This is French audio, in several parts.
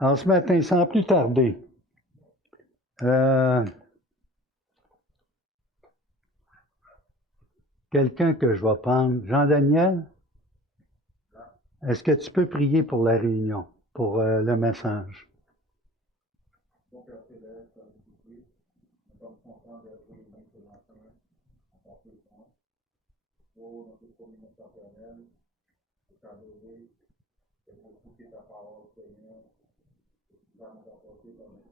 Alors ce matin, sans plus tarder, quelqu'un que je vais prendre, Jean-Daniel, est-ce que tu peux prier pour la réunion, pour le message? Mon Père Céleste, Jésus-Christ, nous sommes contents d'être réunis ce matin en ta présence pour notre communion fraternelle, pour t'adorer et pour écouter ta parole, Seigneur, que tu vas nous apporter dans notre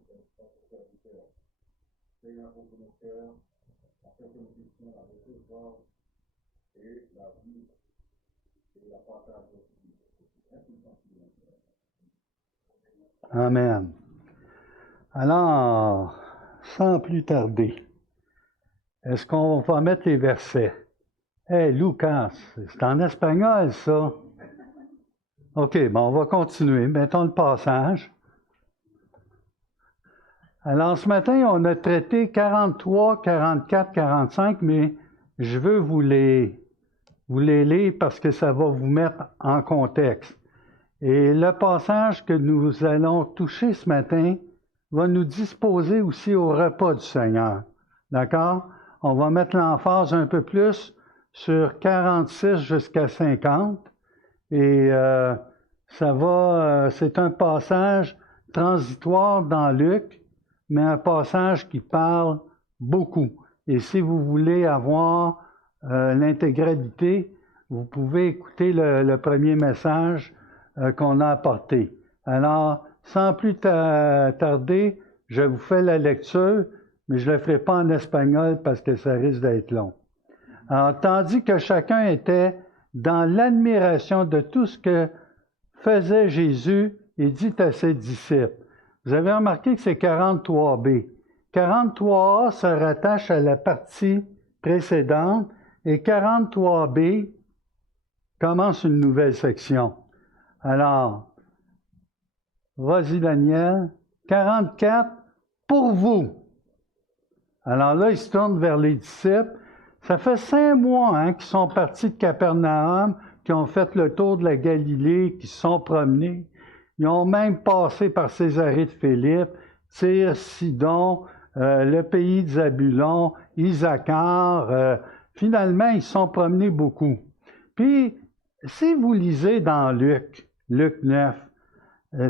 serviteur. Seigneur, pour nos cœurs, afin que nous puissions la recevoir et la vivre et la partager aussi. Amen. Alors, sans plus tarder, est-ce qu'on va mettre les versets? Hey, Lucas, c'est en espagnol, ça. OK, bon, on va continuer. Mettons le passage. Alors, ce matin, on a traité 43, 44, 45, mais je veux vous les lire parce que ça va vous mettre en contexte. Et le passage que nous allons toucher ce matin va nous disposer aussi au repas du Seigneur. D'accord? On va mettre l'emphase un peu plus sur 46 jusqu'à 50. Et c'est un passage transitoire dans Luc, mais un passage qui parle beaucoup. Et si vous voulez avoir l'intégralité, vous pouvez écouter le premier message qu'on a apporté. Alors, sans plus tarder, je vous fais la lecture, mais je ne le ferai pas en espagnol parce que ça risque d'être long. Alors, tandis que chacun était dans l'admiration de tout ce que faisait Jésus, il dit à ses disciples. Vous avez remarqué que c'est 43b. 43a se rattache à la partie précédente et 43b commence une nouvelle section. Alors, vas-y Daniel, 44, pour vous. Alors là, il se tourne vers les disciples. Ça fait 5 mois qu'ils sont partis de Capernaum, qui ont fait le tour de la Galilée, qui se sont promenés. Ils ont même passé par Césarée de Philippe, Tyr, Sidon, le pays de Zabulon, Isachar. Finalement, ils se sont promenés beaucoup. Puis, si vous lisez dans Luc 9,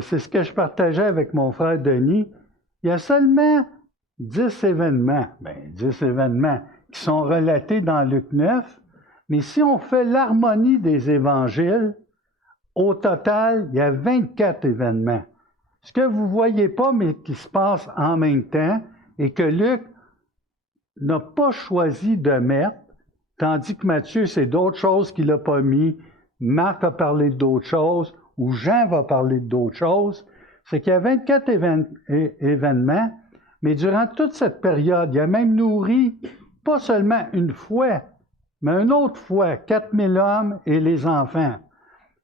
c'est ce que je partageais avec mon frère Denis, il y a seulement 10 événements, 10 événements qui sont relatés dans Luc 9, mais si on fait l'harmonie des évangiles, au total, il y a 24 événements. Ce que vous ne voyez pas, mais qui se passe en même temps, et que Luc n'a pas choisi de mettre, tandis que Matthieu, c'est d'autres choses qu'il n'a pas mis, Marc a parlé d'autres choses, ou Jean va parler d'autres choses, c'est qu'il y a 24 événements, mais durant toute cette période, il a même nourri, pas seulement une fois, mais une autre fois, 4000 hommes et les enfants.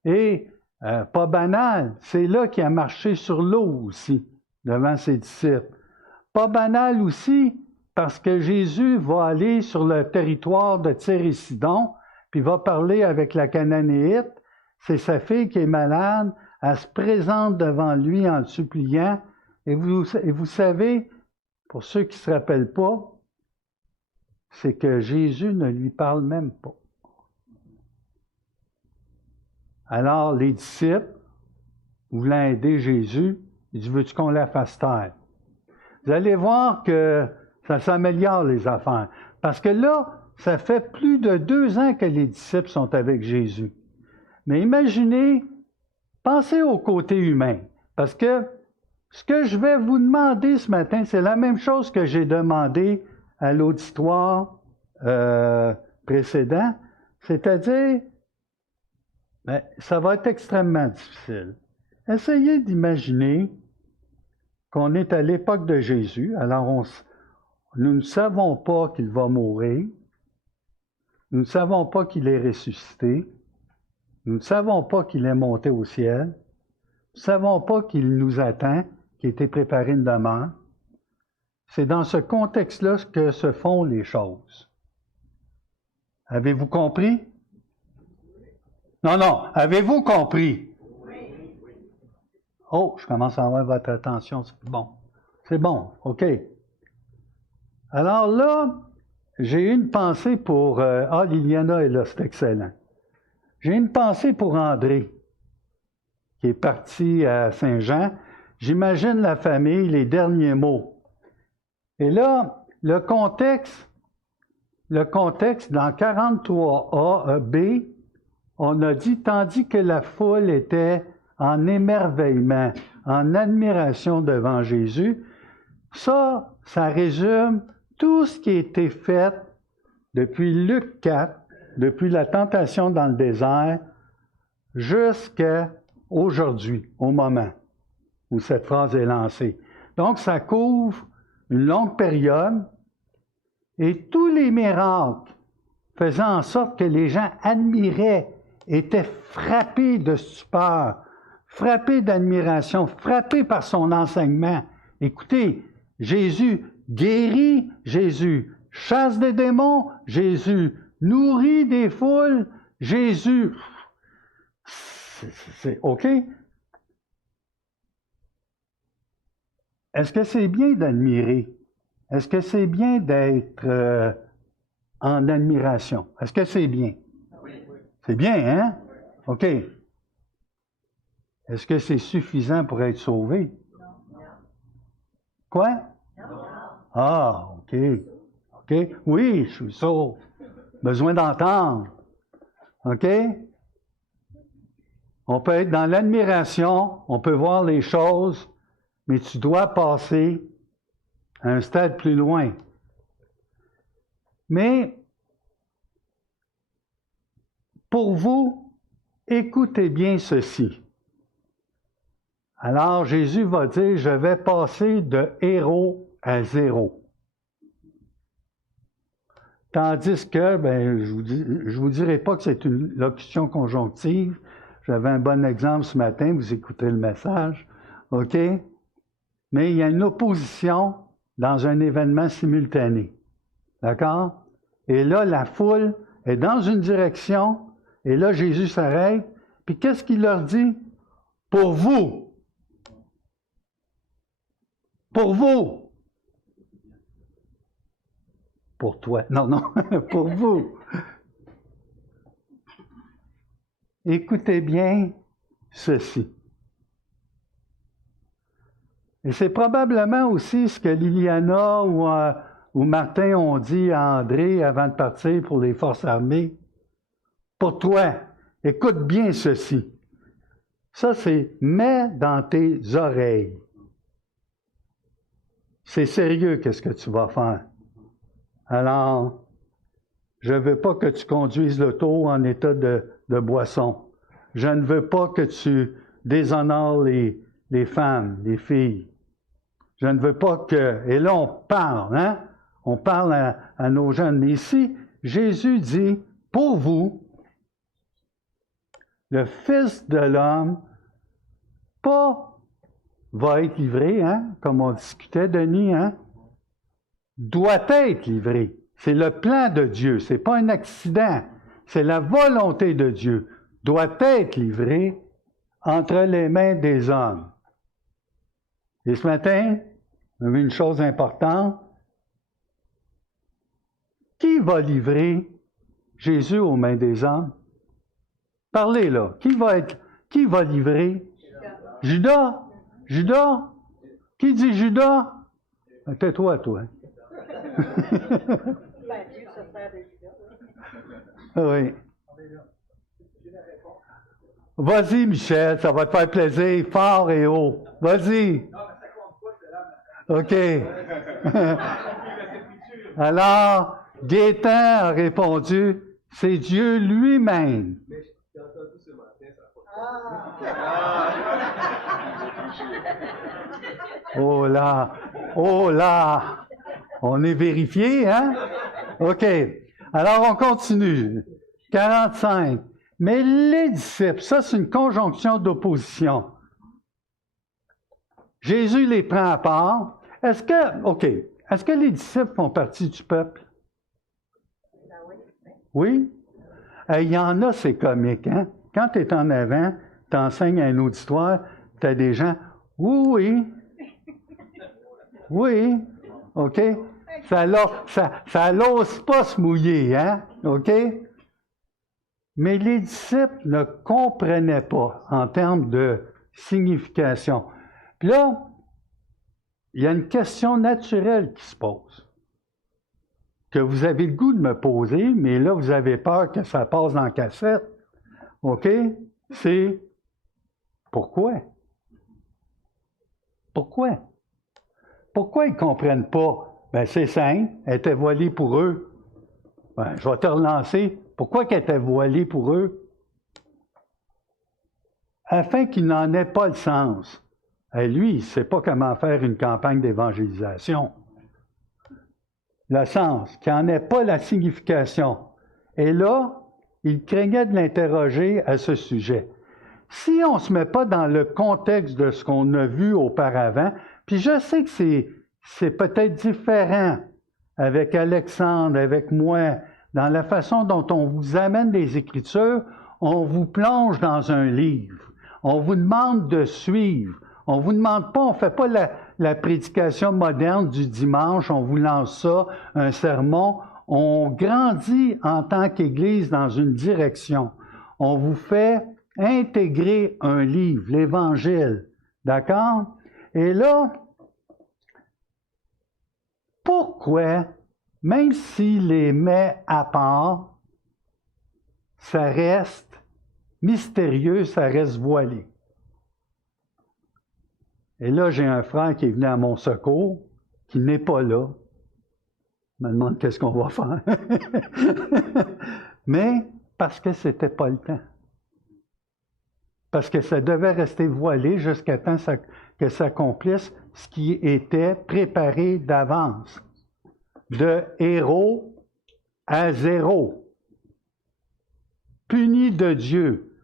Et, pas banal, c'est là qu'il a marché sur l'eau aussi, devant ses disciples. Pas banal aussi, parce que Jésus va aller sur le territoire de Tyr et Sidon, puis va parler avec la Cananéite. C'est sa fille qui est malade, elle se présente devant lui en le suppliant. Et vous savez, pour ceux qui ne se rappellent pas, c'est que Jésus ne lui parle même pas. Alors, les disciples, voulant aider Jésus, ils disent, veux-tu qu'on la fasse taire? Vous allez voir que ça s'améliore les affaires. Parce que là, ça fait plus de 2 ans que les disciples sont avec Jésus. Mais imaginez, pensez au côté humain. Parce que ce que je vais vous demander ce matin, c'est la même chose que j'ai demandé à l'auditoire précédent. C'est-à-dire, ça va être extrêmement difficile. Essayez d'imaginer qu'on est à l'époque de Jésus. Alors, nous ne savons pas qu'il va mourir. Nous ne savons pas qu'il est ressuscité. Nous ne savons pas qu'il est monté au ciel. Nous ne savons pas qu'il nous attend, qu'il a été préparé une demeure. C'est dans ce contexte-là que se font les choses. Avez-vous compris? Non, avez-vous compris? Oh, je commence à avoir votre attention, c'est bon. C'est bon, OK. Alors là, j'ai une pensée pour... Liliana est là, c'est excellent. J'ai une pensée pour André, qui est parti à Saint-Jean. J'imagine la famille, les derniers mots. Et là, le contexte dans 43a, B, on a dit, tandis que la foule était en émerveillement, en admiration devant Jésus, ça résume tout ce qui a été fait depuis Luc 4, depuis la tentation dans le désert, jusqu'à aujourd'hui, au moment où cette phrase est lancée. Donc, ça couvre une longue période et tous les miracles faisant en sorte que les gens admiraient, étaient frappés de stupeur, frappés d'admiration, frappés par son enseignement. Écoutez, Jésus guérit, Jésus chasse des démons, Jésus nourrit des foules, Jésus... C'est OK? Est-ce que c'est bien d'admirer? Est-ce que c'est bien d'être en admiration? Est-ce que c'est bien? Oui. C'est bien, hein? OK. Est-ce que c'est suffisant pour être sauvé? Non. Quoi? Non. Ah, OK. OK. Oui, je suis sauvé. Besoin d'entendre. OK? On peut être dans l'admiration, on peut voir les choses, mais tu dois passer à un stade plus loin. Mais pour vous, écoutez bien ceci. Alors Jésus va dire, je vais passer de héros à zéro. Tandis que, je vous dirai pas que c'est une locution conjonctive. J'avais un bon exemple ce matin, vous écoutez le message, OK? Mais il y a une opposition dans un événement simultané. D'accord? Et là, la foule est dans une direction, et là, Jésus s'arrête, puis qu'est-ce qu'il leur dit? Pour vous. Pour vous. Pour toi. Non, non, pour vous. Écoutez bien ceci. Et c'est probablement aussi ce que Liliana ou Martin ont dit à André avant de partir pour les forces armées. Pour toi, écoute bien ceci. Ça, c'est « mets dans tes oreilles ». C'est sérieux, qu'est-ce que tu vas faire. Alors, je ne veux pas que tu conduises l'auto en état de boisson. Je ne veux pas que tu déshonores les femmes, les filles. Je ne veux pas que... Et là, on parle, hein? On parle à nos jeunes. Mais ici, Jésus dit, pour vous, le Fils de l'homme, pas va être livré, hein? Comme on discutait, Denis, hein? Doit être livré. C'est le plan de Dieu, ce n'est pas un accident. C'est la volonté de Dieu. Doit être livré entre les mains des hommes. Et ce matin, on a vu une chose importante. Qui va livrer Jésus aux mains des hommes? Parlez là. Qui va livrer? Judas. Judas? Qui dit Judas? Tais-toi, toi. Dieu se sert de Judas. Oui. Vas-y, Michel, ça va te faire plaisir, fort et haut. Vas-y. OK. Alors, Gaétan a répondu, c'est Dieu lui-même. Oh là, oh là. On est vérifié, hein? OK. Alors, on continue. 45. Mais les disciples, ça, c'est une conjonction d'opposition. Jésus les prend à part. Est-ce que les disciples font partie du peuple? Oui? Il y en a, c'est comique, hein? Quand tu es en avant, tu enseignes à un auditoire, T'as des gens, oui, OK? Ça n'ose pas se mouiller, hein? OK? Mais les disciples ne comprenaient pas en termes de signification. Puis là, il y a une question naturelle qui se pose, que vous avez le goût de me poser, mais là, vous avez peur que ça passe dans la cassette. OK? C'est pourquoi? Pourquoi? Pourquoi ils ne comprennent pas? Bien, c'est simple, elle était voilée pour eux. Ben, je vais te relancer. Pourquoi qu'elle était voilée pour eux? Afin qu'ils n'en aient pas le sens. Et lui, il ne sait pas comment faire une campagne d'évangélisation. Le sens, qu'il n'en ait pas la signification. Et là, il craignait de l'interroger à ce sujet. Si on ne se met pas dans le contexte de ce qu'on a vu auparavant, puis je sais que c'est peut-être différent avec Alexandre, avec moi, dans la façon dont on vous amène les Écritures, on vous plonge dans un livre. On vous demande de suivre. On ne vous demande pas, on ne fait pas la prédication moderne du dimanche, on vous lance ça, un sermon. On grandit en tant qu'Église dans une direction. On vous fait intégrer un livre, l'Évangile. D'accord? Et là, pourquoi, même s'il les met à part, ça reste mystérieux, ça reste voilé? Et là, j'ai un frère qui est venu à mon secours, qui n'est pas là. Il me demande qu'est-ce qu'on va faire. Mais parce que ce n'était pas le temps. Parce que ça devait rester voilé jusqu'à temps que s'accomplisse ce qui était préparé d'avance. De héros à zéro. Puni de Dieu.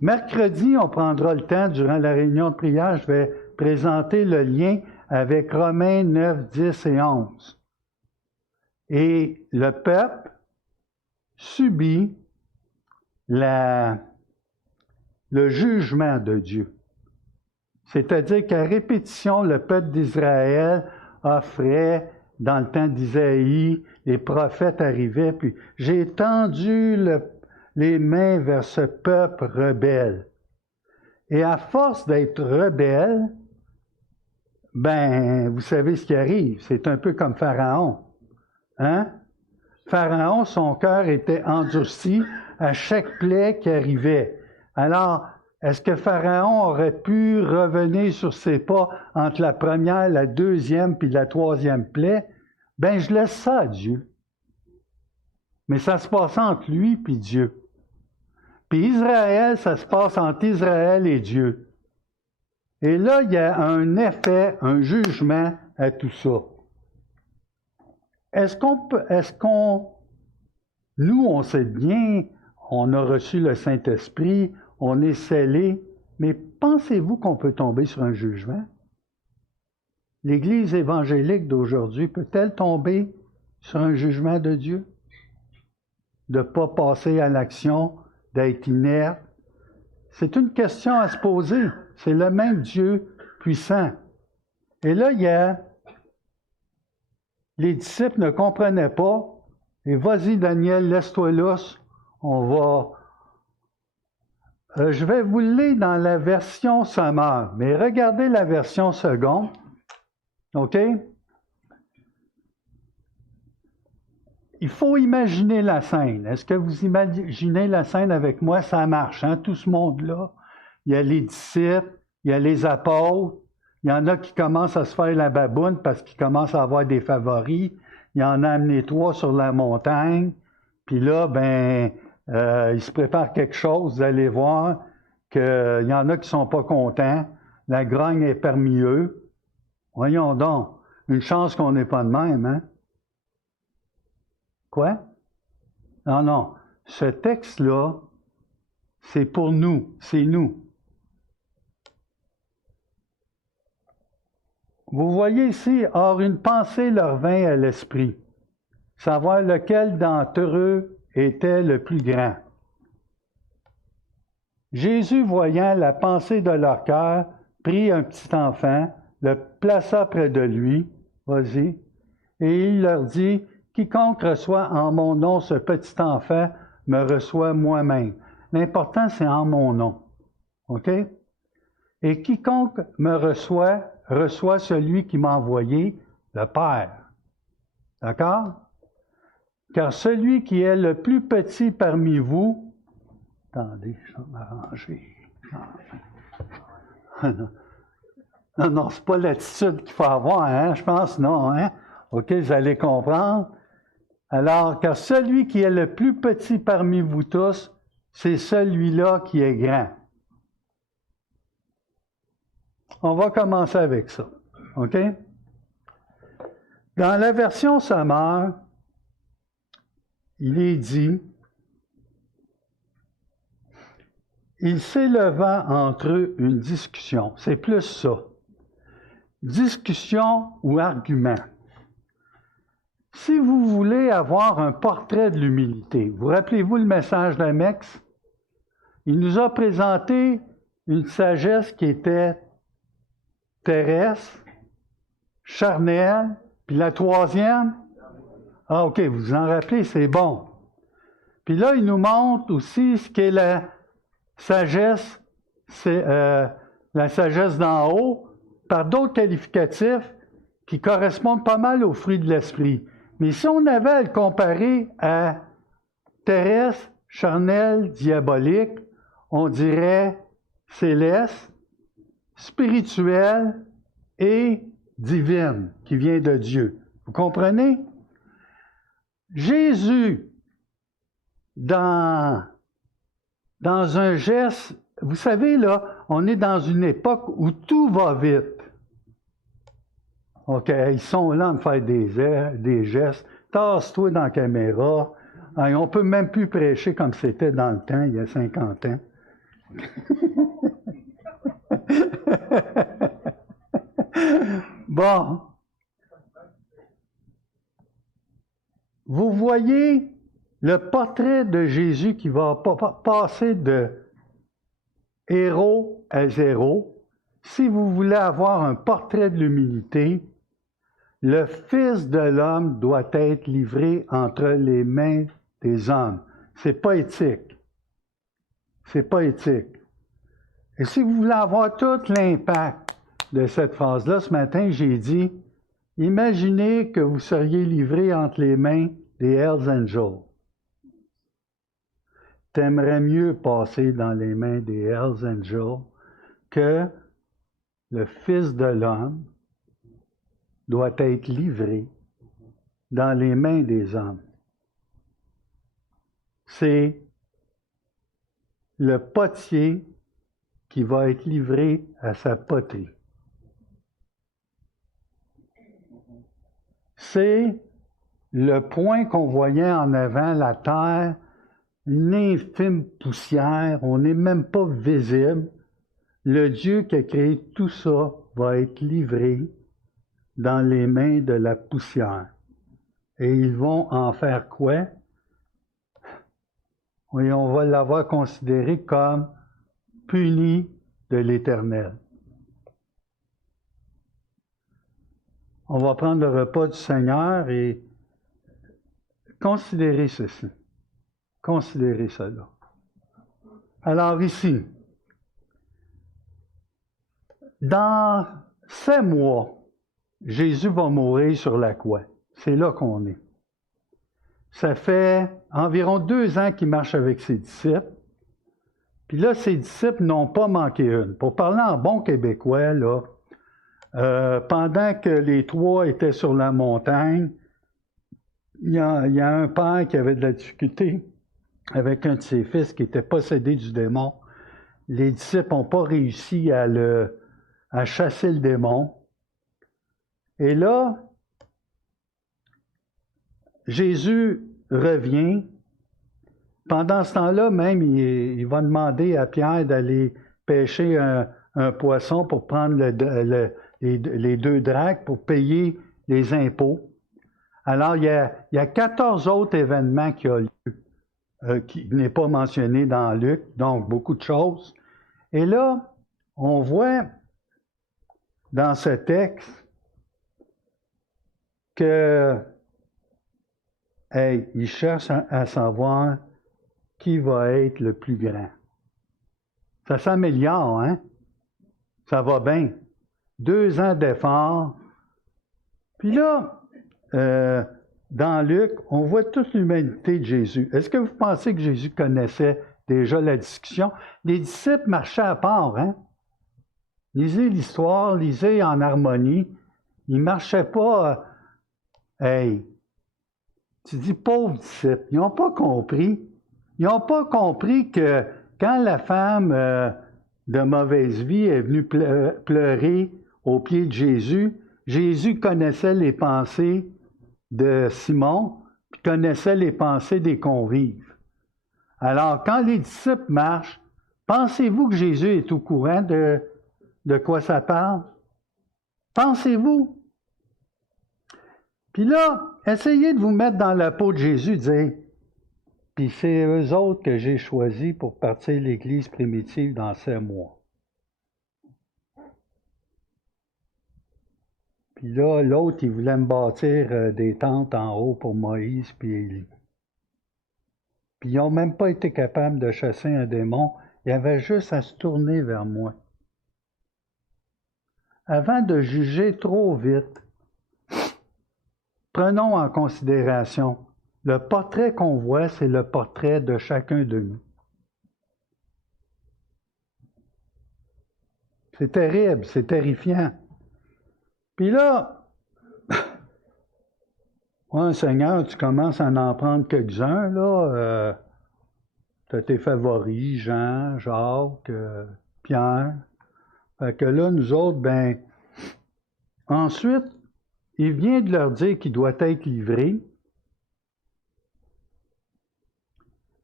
Mercredi, on prendra le temps, durant la réunion de prière, je vais présenter le lien avec Romains 9, 10 et 11. Et le peuple subit le jugement de Dieu. C'est-à-dire qu'à répétition, le peuple d'Israël offrait, dans le temps d'Isaïe, les prophètes arrivaient, puis « J'ai tendu les mains vers ce peuple rebelle. » Et à force d'être rebelle, ben, vous savez ce qui arrive, c'est un peu comme Pharaon. Hein? Pharaon, son cœur était endurci à chaque plaie qui arrivait. Alors, est-ce que Pharaon aurait pu revenir sur ses pas entre la première, la deuxième puis la troisième plaie? Ben, je laisse ça à Dieu. Mais ça se passe entre lui puis Dieu. Puis Israël, ça se passe entre Israël et Dieu. Et là, il y a un effet, un jugement à tout ça. Nous, on sait bien, on a reçu le Saint-Esprit, on est scellé, mais pensez-vous qu'on peut tomber sur un jugement? L'Église évangélique d'aujourd'hui peut-elle tomber sur un jugement de Dieu? De ne pas passer à l'action, d'être inerte? C'est une question à se poser. C'est le même Dieu puissant. Et là, les disciples ne comprenaient pas. Et vas-y, Daniel, laisse-toi lousse. Je vais vous le lire dans la version sommaire, mais regardez la version seconde. OK? Il faut imaginer la scène. Est-ce que vous imaginez la scène avec moi? Ça marche, hein? Tout ce monde-là. Il y a les disciples, il y a les apôtres, il y en a qui commencent à se faire la baboune parce qu'ils commencent à avoir des favoris. Il y en a amené 3 sur la montagne. Puis là, ils se préparent quelque chose. Vous allez voir qu'il y en a qui ne sont pas contents. La grogne est parmi eux. Voyons donc, une chance qu'on n'est pas de même, hein? Quoi? Non. Ce texte-là, c'est pour nous. C'est nous. Vous voyez ici, « Or une pensée leur vint à l'esprit, savoir lequel d'entre eux était le plus grand. » Jésus, voyant la pensée de leur cœur, prit un petit enfant, le plaça près de lui, vas-y, et il leur dit, quiconque reçoit en mon nom ce petit enfant me reçoit moi-même. L'important, c'est en mon nom. OK? Et quiconque me reçoit, reçoit celui qui m'a envoyé, le Père. D'accord? Car celui qui est le plus petit parmi vous, attendez, je vais m'arranger. Non, c'est pas l'attitude qu'il faut avoir, hein? Je pense, non, hein? OK, vous allez comprendre. Alors, car celui qui est le plus petit parmi vous tous, c'est celui-là qui est grand. On va commencer avec ça. OK? Dans la version sommaire, il est dit, il s'éleva entre eux une discussion. C'est plus ça. Discussion ou argument. Si vous voulez avoir un portrait de l'humilité, vous rappelez-vous le message de Mex? Il nous a présenté une sagesse qui était terrestre, charnelle, puis la troisième, ah ok, vous vous en rappelez, c'est bon. Puis là, il nous montre aussi ce qu'est la sagesse, c'est la sagesse d'en haut, par d'autres qualificatifs qui correspondent pas mal aux fruits de l'esprit. Mais si on avait à le comparer à terrestre, charnel, diabolique, on dirait céleste, spirituel et divine, qui vient de Dieu. Vous comprenez? Jésus, dans un geste, vous savez, là, on est dans une époque où tout va vite. OK, ils sont là à me faire des gestes. Tasse-toi dans la caméra. On ne peut même plus prêcher comme c'était dans le temps, il y a 50 ans. Bon. Vous voyez le portrait de Jésus qui va passer de héros à zéro. Si vous voulez avoir un portrait de l'humilité, le Fils de l'homme doit être livré entre les mains des hommes. C'est pas éthique. C'est pas éthique. Et si vous voulez avoir tout l'impact de cette phrase-là, ce matin, j'ai dit, imaginez que vous seriez livré entre les mains des Hells Angels. T'aimerais mieux passer dans les mains des Hells Angels que le Fils de l'homme doit être livré dans les mains des hommes. C'est le potier qui va être livré à sa poterie. C'est le point qu'on voyait en avant, la terre, une infime poussière, on n'est même pas visible. Le Dieu qui a créé tout ça va être livré dans les mains de la poussière. Et ils vont en faire quoi? Et on va l'avoir considéré comme puni de l'Éternel. On va prendre le repas du Seigneur et considérer ceci. Considérez cela. Alors ici, dans 7 mois, Jésus va mourir sur la croix. C'est là qu'on est. Ça fait environ 2 ans qu'il marche avec ses disciples. Puis là, ses disciples n'ont pas manqué une. Pour parler en bon québécois, là, pendant que les 3 étaient sur la montagne, il y a un père qui avait de la difficulté avec un de ses fils qui était possédé du démon. Les disciples n'ont pas réussi à chasser le démon. Et là, Jésus revient. Pendant ce temps-là, même, il va demander à Pierre d'aller pêcher un poisson pour prendre les 2 drachmes pour payer les impôts. Alors, il y a 14 autres événements qui ont lieu qui n'est pas mentionné dans Luc, donc beaucoup de choses. Et là, on voit dans ce texte que, il cherche à savoir qui va être le plus grand. Ça s'améliore, hein? Ça va bien. 2 ans d'efforts. Puis là, dans Luc, on voit toute l'humanité de Jésus. Est-ce que vous pensez que Jésus connaissait déjà la discussion? Les disciples marchaient à part, hein? Lisez l'histoire, lisez en harmonie. Ils ne marchaient pas... tu dis pauvres disciples, ils n'ont pas compris. Ils n'ont pas compris que quand la femme de mauvaise vie est venue pleurer aux pieds de Jésus, Jésus connaissait les pensées de Simon, puis connaissait les pensées des convives. Alors, quand les disciples marchent, pensez-vous que Jésus est au courant de quoi ça parle? Pensez-vous? Puis là, essayez de vous mettre dans la peau de Jésus, dire, puis c'est eux autres que j'ai choisis pour partir l'Église primitive dans 7 mois. Puis là, l'autre, il voulait me bâtir des tentes en haut pour Moïse puis Élie. Puis ils n'ont même pas été capables de chasser un démon. Ils avaient juste à se tourner vers moi. Avant de juger trop vite, prenons en considération, le portrait qu'on voit, c'est le portrait de chacun de nous. C'est terrible, c'est terrifiant. Puis là, ouais, Seigneur, tu commences à en prendre quelques-uns, là. Tu as tes favoris, Jean, Jacques, Pierre. Fait que là, nous autres, ensuite, il vient de leur dire qu'il doit être livré.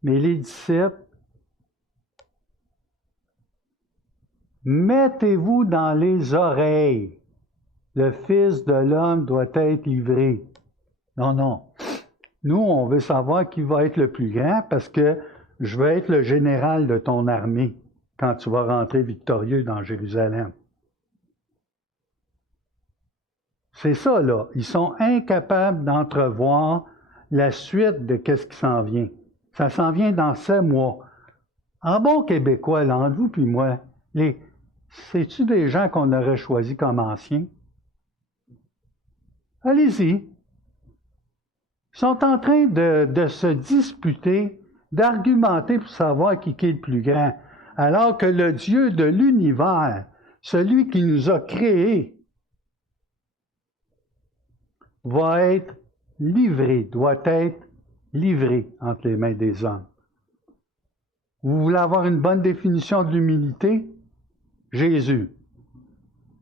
Mais les disciples, mettez-vous dans les oreilles. Le Fils de l'homme doit être livré. Non, non. Nous, on veut savoir qui va être le plus grand parce que je veux être le général de ton armée quand tu vas rentrer victorieux dans Jérusalem. C'est ça, là. Ils sont incapables d'entrevoir la suite de qu'est-ce qui s'en vient. Ça s'en vient dans 7 mois. En bon québécois, là, entre vous puis moi, c'est-tu des gens qu'on aurait choisis comme anciens? Allez-y. Ils sont en train de se disputer, d'argumenter pour savoir qui est le plus grand. Alors que le Dieu de l'univers, celui qui nous a créés, va être livré, doit être livré entre les mains des hommes. Vous voulez avoir une bonne définition de l'humilité? Jésus.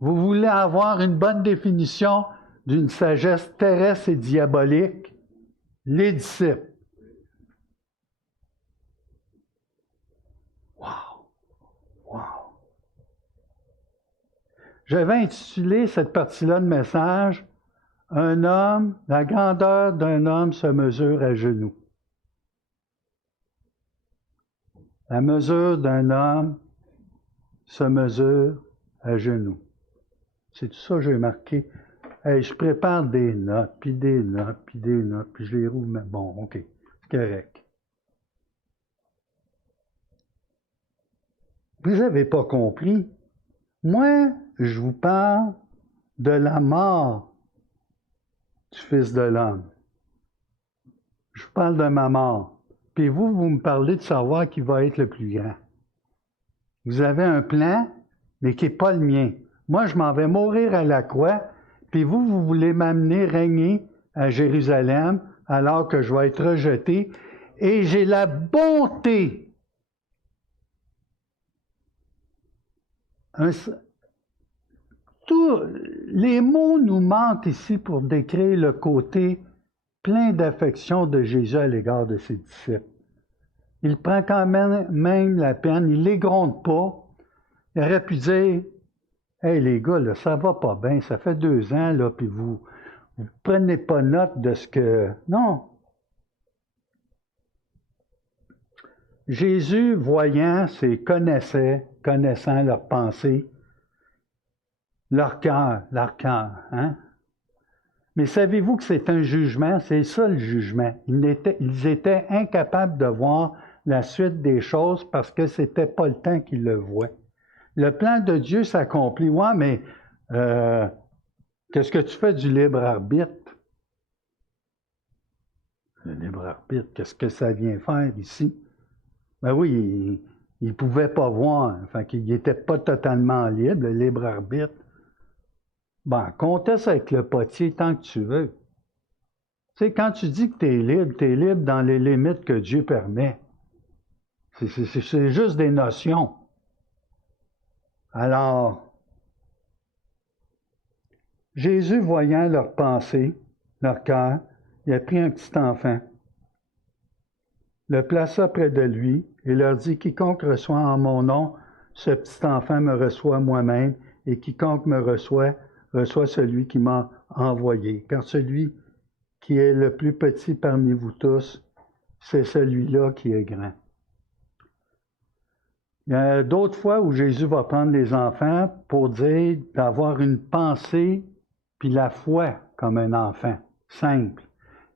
Vous voulez avoir une bonne définition d'une sagesse terrestre et diabolique? Les disciples. Wow! Wow! J'avais intitulé cette partie-là de message « Un homme, la grandeur d'un homme se mesure à genoux ». La mesure d'un homme se mesure à genoux. C'est tout ça que j'ai marqué. Hey, je prépare des notes, puis des notes, puis des notes, puis je les roule, mais bon, OK, c'est correct. Vous n'avez pas compris. Moi, je vous parle de la mort du Fils de l'homme. Je vous parle de ma mort. Puis vous me parlez de savoir qui va être le plus grand. Vous avez un plan, mais qui n'est pas le mien. Moi, je m'en vais mourir à la croix, puis vous voulez m'amener régner à Jérusalem alors que je vais être rejeté. Et j'ai la bonté. Tous les mots nous manquent ici pour décrire le côté plein d'affection de Jésus à l'égard de ses disciples. Il prend quand même la peine, il ne les gronde pas. Il aurait pu dire « Hey les gars, là, ça va pas bien, ça fait 2 ans, là, puis vous ne prenez pas note de ce que... » Non. Jésus, voyant, connaissant leurs pensées, leur cœur, hein? Mais savez-vous que c'est un jugement? C'est ça le jugement. Ils étaient incapables de voir la suite des choses parce que ce n'était pas le temps qu'ils le voient. Le plan de Dieu s'accomplit. Ouais, mais qu'est-ce que tu fais du libre arbitre? Le libre arbitre, qu'est-ce que ça vient faire ici? Ben oui, il ne pouvait pas voir. Enfin, qu'il n'était pas totalement libre, le libre arbitre. Ben, conteste avec le potier tant que tu veux. Tu sais, quand tu dis que tu es libre dans les limites que Dieu permet. C'est juste des notions. Alors, Jésus, voyant leurs pensées, leur cœur, il a pris un petit enfant, le plaça près de lui et leur dit, « Quiconque reçoit en mon nom, ce petit enfant me reçoit moi-même, et quiconque me reçoit, reçoit celui qui m'a envoyé. Car celui qui est le plus petit parmi vous tous, c'est celui-là qui est grand. » Il y a d'autres fois où Jésus va prendre les enfants pour dire d'avoir une pensée puis la foi comme un enfant, simple.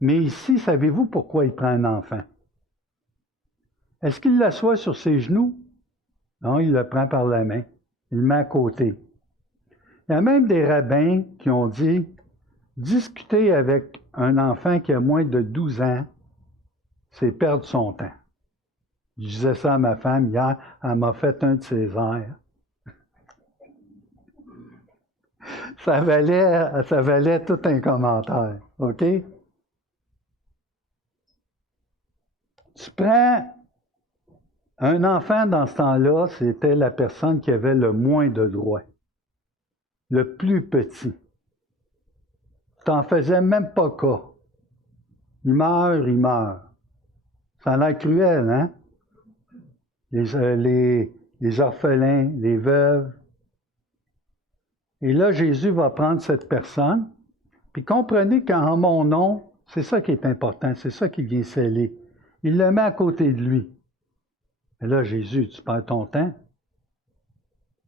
Mais ici, savez-vous pourquoi il prend un enfant? Est-ce qu'il l'assoit sur ses genoux? Non, il le prend par la main. Il le met à côté. Il y a même des rabbins qui ont dit, discuter avec un enfant qui a moins de 12 ans, c'est perdre son temps. Je disais ça à ma femme hier, elle m'a fait un de ses airs. Ça valait tout un commentaire, OK? Tu prends un enfant dans ce temps-là, c'était la personne qui avait le moins de droits, le plus petit. Tu n'en faisais même pas cas. Il meurt. Ça a l'air cruel, hein? Les orphelins, les veuves. Et là, Jésus va prendre cette personne, puis comprenez qu'en mon nom, c'est ça qui est important, c'est ça qui vient sceller. Il le met à côté de lui. Et là, Jésus, tu perds ton temps.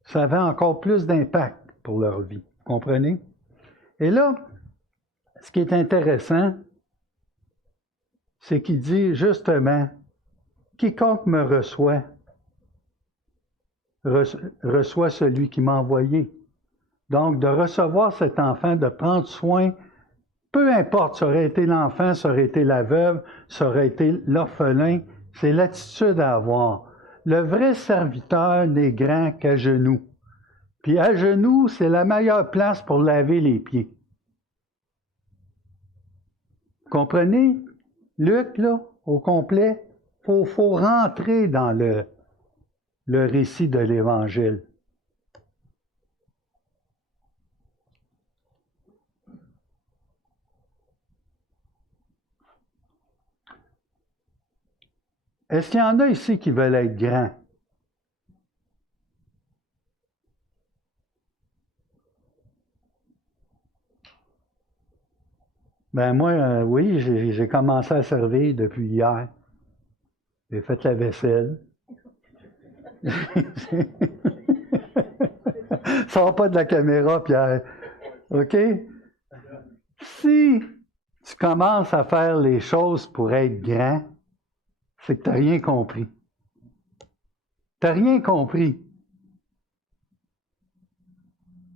Ça avait encore plus d'impact pour leur vie, vous comprenez? Et là, ce qui est intéressant, c'est qu'il dit justement, quiconque me reçoit, reçoit celui qui m'a envoyé. Donc, de recevoir cet enfant, de prendre soin, peu importe, ça aurait été l'enfant, ça aurait été la veuve, ça aurait été l'orphelin, c'est l'attitude à avoir. Le vrai serviteur n'est grand qu'à genoux. Puis à genoux, c'est la meilleure place pour laver les pieds. Comprenez? Luc, là, au complet, faut rentrer dans le récit de l'Évangile. Est-ce qu'il y en a ici qui veulent être grands? Ben moi, oui, j'ai commencé à servir depuis hier. J'ai fait la vaisselle. Sors pas de la caméra, Pierre. OK? Si tu commences à faire les choses pour être grand, c'est que tu n'as rien compris. Tu n'as rien compris.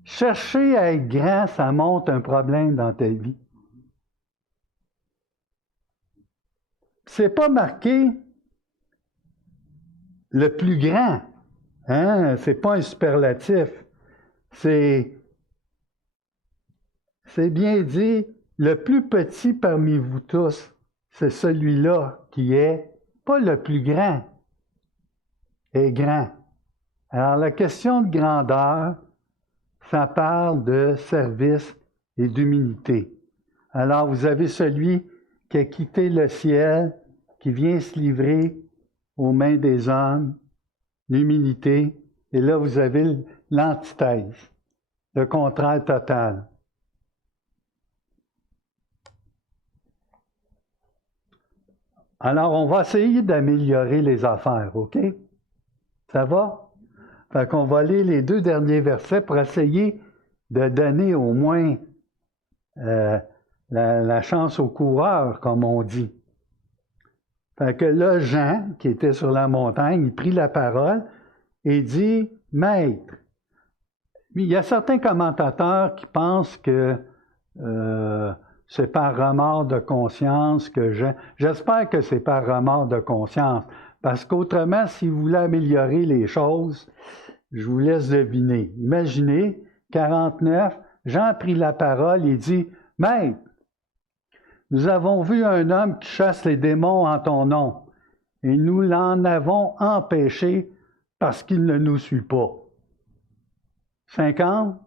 Chercher à être grand, ça montre un problème dans ta vie. C'est pas marqué le plus grand. Hein? C'est pas un superlatif. C'est bien dit, le plus petit parmi vous tous, c'est celui-là qui est pas le plus grand, est grand. Alors la question de grandeur, ça parle de service et d'humilité. Alors vous avez celui qui a quitté le ciel, qui vient se livrer aux mains des hommes, l'humilité, et là vous avez l'antithèse, le contraire total. Alors, on va essayer d'améliorer les affaires, OK? Ça va? Fait qu'on va lire les 2 derniers versets pour essayer de donner au moins la chance au coureur, comme on dit. Fait que là, Jean, qui était sur la montagne, il prit la parole et dit, « Maître, il y a certains commentateurs qui pensent que c'est par remords de conscience que j'espère que c'est par remords de conscience, parce qu'autrement, si vous voulez améliorer les choses, je vous laisse deviner. Imaginez, 49, Jean prit la parole et dit, « Maître, nous avons vu un homme qui chasse les démons en ton nom, et nous l'en avons empêché parce qu'il ne nous suit pas. » 50.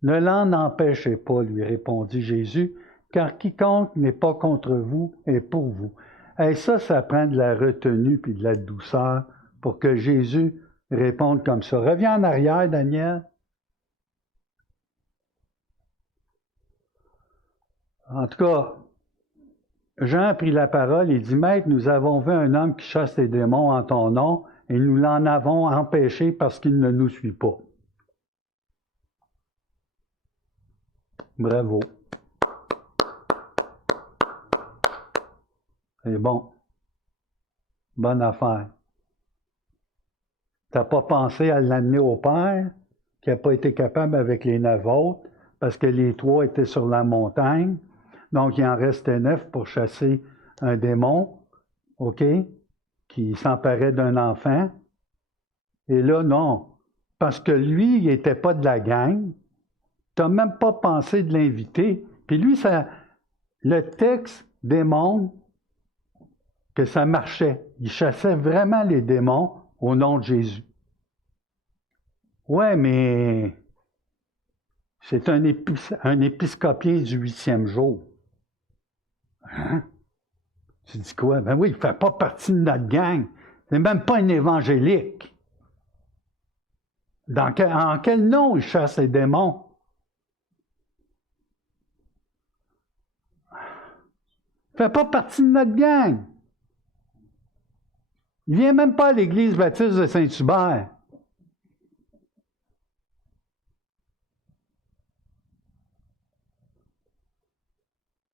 « Ne l'en empêchez pas, lui répondit Jésus, car quiconque n'est pas contre vous est pour vous. » Et ça prend de la retenue puis de la douceur pour que Jésus réponde comme ça. Reviens en arrière, Daniel. En tout cas, Jean a pris la parole et dit, « Maître, nous avons vu un homme qui chasse les démons en ton nom, et nous l'en avons empêché parce qu'il ne nous suit pas. » Bravo. C'est bon. Bonne affaire. Tu n'as pas pensé à l'amener au Père, qui n'a pas été capable avec les 9 autres, parce que les 3 étaient sur la montagne. Donc, il en restait 9 pour chasser un démon, OK, qui s'emparait d'un enfant. Et là, non. Parce que lui, il n'était pas de la gang. Tu n'as même pas pensé de l'inviter. Puis lui, le texte démontre que ça marchait. Il chassait vraiment les démons au nom de Jésus. Ouais, mais c'est un épiscopien du 8e jour. Hein? Tu dis quoi? Ben oui, il ne fait pas partie de notre gang. C'est même pas un évangélique. En quel nom il chasse les démons? Il ne fait pas partie de notre gang. Il ne vient même pas à l'église baptiste de Saint-Hubert.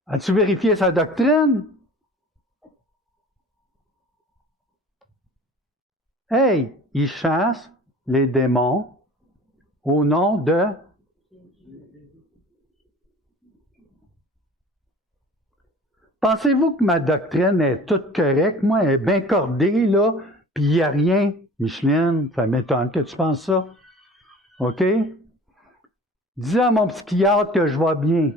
As-tu vérifié sa doctrine? Hey, il chasse les démons au nom de... Pensez-vous que ma doctrine est toute correcte? Moi, elle est bien cordée, là, puis il n'y a rien. Micheline, ça m'étonne que tu penses ça. OK? Dis à mon psychiatre que je vais bien.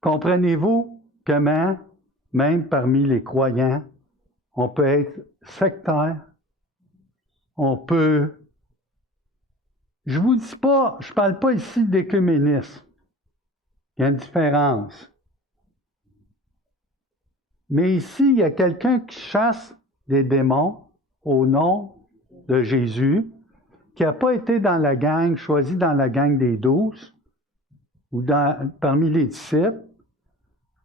Comprenez-vous comment, même parmi les croyants, on peut être sectaire, on peut... Je vous dis pas, je parle pas ici d'écuménisme. Il y a une différence. Mais ici, il y a quelqu'un qui chasse des démons au nom de Jésus, qui n'a pas été dans la gang, choisi dans la gang des 12, ou parmi les disciples.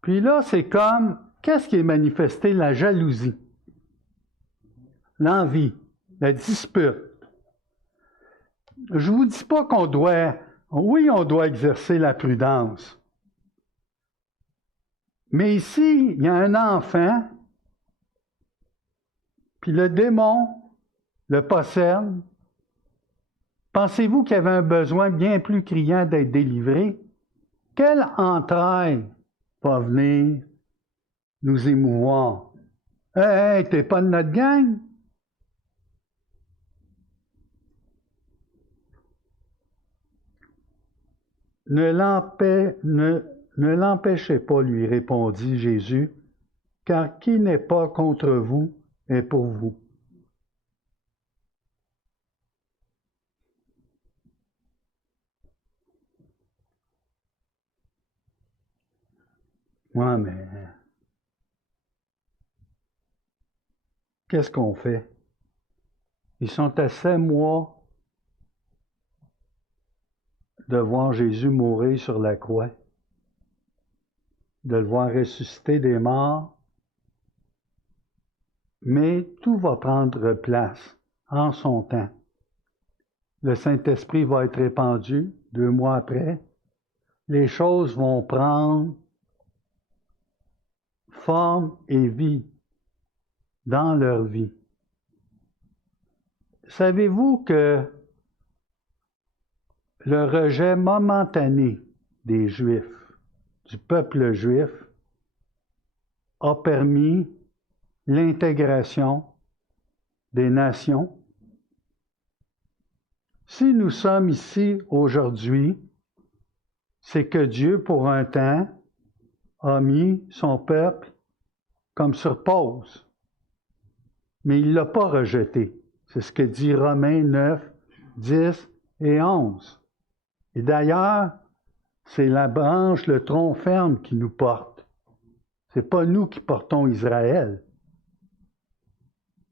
Puis là, c'est comme, qu'est-ce qui est manifesté? La jalousie, l'envie, la dispute. Je ne vous dis pas qu'on doit, oui, on doit exercer la prudence. Mais ici, il y a un enfant, puis le démon le possède. Pensez-vous qu'il y avait un besoin bien plus criant d'être délivré? Quelle entraille va venir nous émouvoir? Hey, t'es pas de notre gang? Ne l'empêchez pas, lui répondit Jésus, car qui n'est pas contre vous est pour vous. Ouais, mais qu'est-ce qu'on fait? Ils sont à 7 mois de voir Jésus mourir sur la croix, de le voir ressusciter des morts, mais tout va prendre place en son temps. Le Saint-Esprit va être répandu 2 mois après. Les choses vont prendre forme et vie dans leur vie. Savez-vous que le rejet momentané des Juifs, du peuple juif, a permis l'intégration des nations? Si nous sommes ici aujourd'hui, c'est que Dieu, pour un temps, a mis son peuple comme sur pause. Mais il ne l'a pas rejeté. C'est ce que dit Romains 9, 10 et 11. Et d'ailleurs, c'est la branche, le tronc ferme qui nous porte. Ce n'est pas nous qui portons Israël.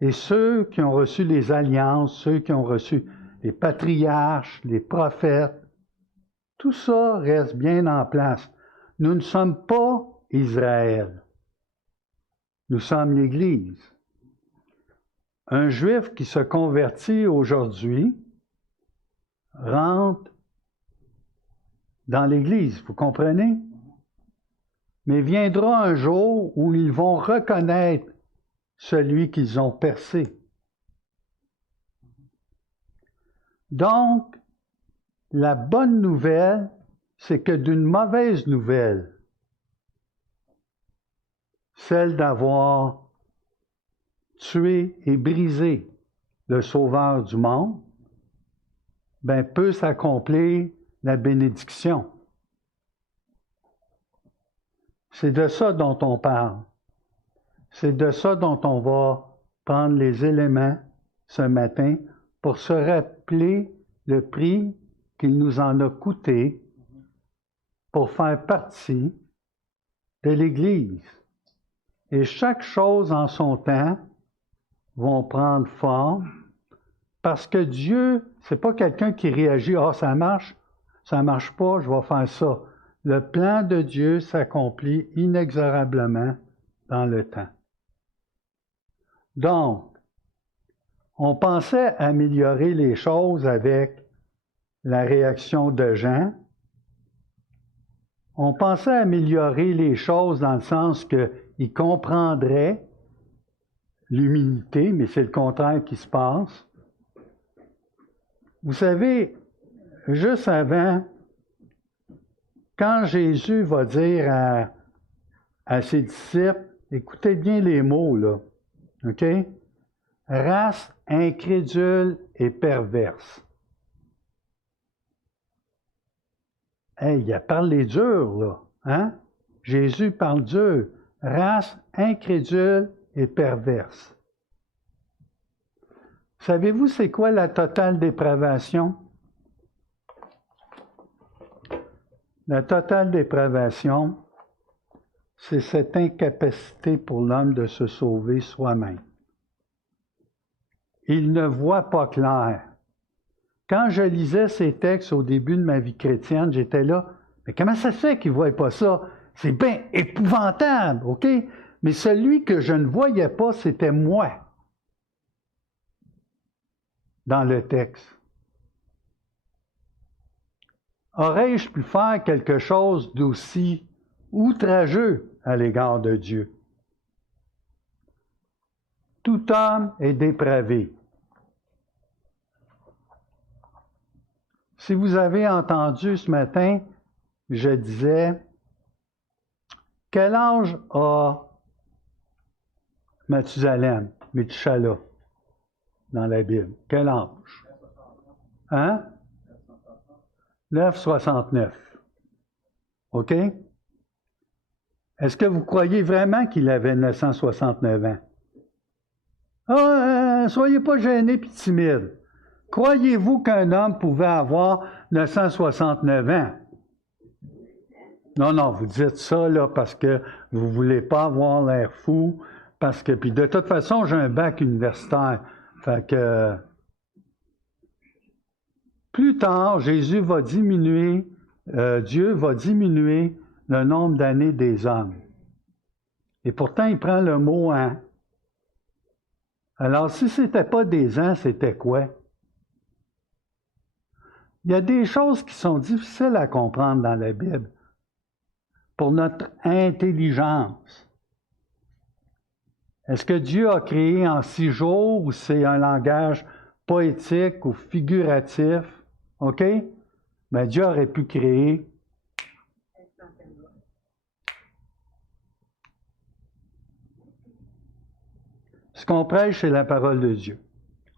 Et ceux qui ont reçu les alliances, ceux qui ont reçu les patriarches, les prophètes, tout ça reste bien en place. Nous ne sommes pas Israël. Nous sommes l'Église. Un Juif qui se convertit aujourd'hui rentre dans l'Église, vous comprenez? Mais viendra un jour où ils vont reconnaître celui qu'ils ont percé. Donc, la bonne nouvelle, c'est que d'une mauvaise nouvelle, celle d'avoir tué et brisé le Sauveur du monde, peut s'accomplir la bénédiction. C'est de ça dont on parle. C'est de ça dont on va prendre les éléments ce matin pour se rappeler le prix qu'il nous en a coûté pour faire partie de l'Église. Et chaque chose en son temps vont prendre forme parce que Dieu, c'est pas quelqu'un qui réagit « Ah, ça marche pas, je vais faire ça ». Le plan de Dieu s'accomplit inexorablement dans le temps. Donc, on pensait améliorer les choses avec la réaction de Jean. On pensait améliorer les choses dans le sens qu'il comprendrait l'humilité, mais c'est le contraire qui se passe. Vous savez, juste avant, quand Jésus va dire à ses disciples, écoutez bien les mots, là, OK? Race incrédule et perverse. Hey, il a parlé dur, là. Hein? Jésus parle dur. Race incrédule et perverse. Savez-vous c'est quoi la totale dépravation? La totale dépravation, c'est cette incapacité pour l'homme de se sauver soi-même. Il ne voit pas clair. Quand je lisais ces textes au début de ma vie chrétienne, j'étais là, mais comment ça se fait qu'il ne voit pas ça? C'est bien épouvantable, OK? Mais celui que je ne voyais pas, c'était moi, dans le texte. Aurais-je pu faire quelque chose d'aussi outrageux à l'égard de Dieu? Tout homme est dépravé. Si vous avez entendu ce matin, je disais, quel âge a Mathusalem, Métushala, dans la Bible? Quel âge? Hein? 9,69. OK? Est-ce que vous croyez vraiment qu'il avait 969 ans? Soyez pas gênés et timides. Croyez-vous qu'un homme pouvait avoir 969 ans? Non, vous dites ça là, parce que vous ne voulez pas avoir l'air fou, parce que, puis de toute façon, j'ai un bac universitaire. Fait que Plus tard, Dieu va diminuer le nombre d'années des hommes. Et pourtant, il prend le mot « an ». Alors, si ce n'était pas des ans, c'était quoi? Il y a des choses qui sont difficiles à comprendre dans la Bible pour notre intelligence. Est-ce que Dieu a créé en 6 jours ou c'est un langage poétique ou figuratif? OK? Mais Dieu aurait pu créer. Ce qu'on prêche, c'est la parole de Dieu.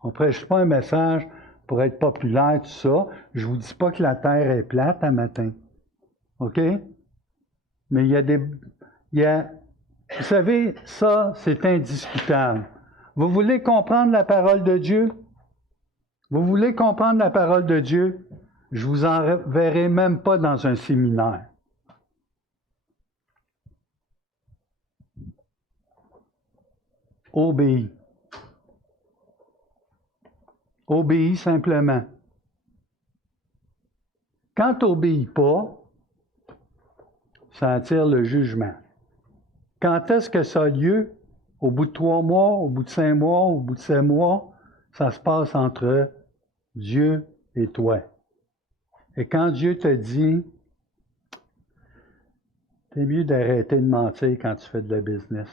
On ne prêche pas un message pour être populaire, tout ça. Je ne vous dis pas que la terre est plate un matin. OK? Mais vous savez, ça, c'est indiscutable. Vous voulez comprendre la parole de Dieu? Vous voulez comprendre la parole de Dieu? Je ne vous enverrai même pas dans un séminaire. Obéis. Obéis simplement. Quand tu n'obéis pas, ça attire le jugement. Quand est-ce que ça a lieu? Au bout de 3 mois, au bout de 5 mois, au bout de 7 mois, ça se passe entre Dieu et toi. Et quand Dieu te dit, c'est mieux d'arrêter de mentir quand tu fais de la business.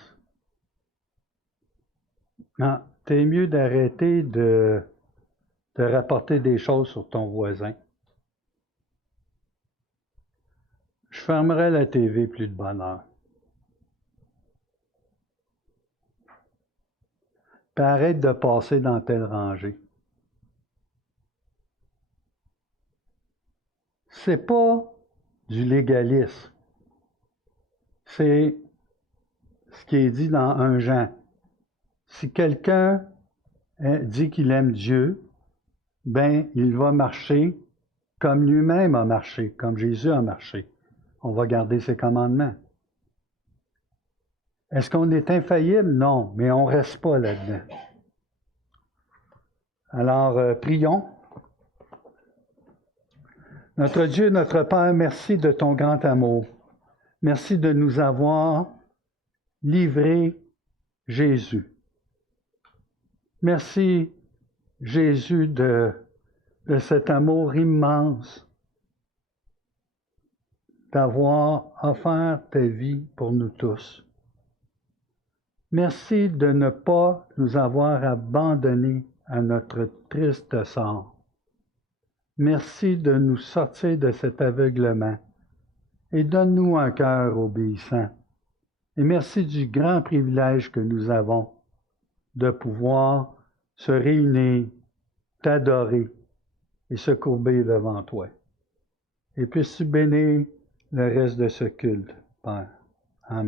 Non, c'est mieux d'arrêter de rapporter des choses sur ton voisin. Je fermerai la TV plus de bonne heure. Puis arrête de passer dans telle rangée. C'est pas du légalisme. C'est ce qui est dit dans 1 Jean. Si quelqu'un dit qu'il aime Dieu, ben il va marcher comme lui-même a marché, comme Jésus a marché. On va garder ses commandements. Est-ce qu'on est infaillible? Non, mais on ne reste pas là-dedans. Alors, prions. Notre Dieu, notre Père, merci de ton grand amour. Merci de nous avoir livré Jésus. Merci, Jésus, de cet amour immense, d'avoir offert ta vie pour nous tous. Merci de ne pas nous avoir abandonnés à notre triste sort. Merci de nous sortir de cet aveuglement et donne-nous un cœur obéissant. Et merci du grand privilège que nous avons de pouvoir se réunir, t'adorer et se courber devant toi. Et puisses-tu bénir le reste de ce culte, Père. Amen.